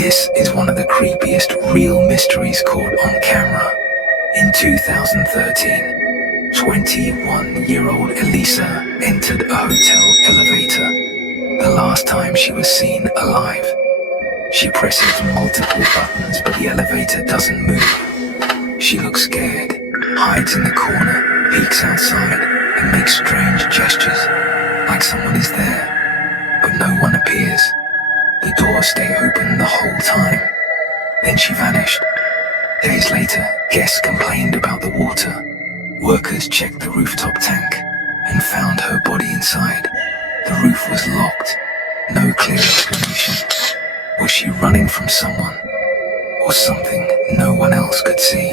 This is one of the creepiest real mysteries caught on camera. In 2013, 21-year-old Elisa entered a hotel elevator, the last time she was seen alive. She presses multiple buttons, but the elevator doesn't move. She looks scared, hides in the corner, peeks outside, and makes strange gestures, like someone is there, but no one appears. The doors stay open the whole time. Then she vanished. Days later, guests complained about the water. Workers checked the rooftop tank and found her body inside. The roof was locked. No clear explanation. Was she running from someone or something no one else could see?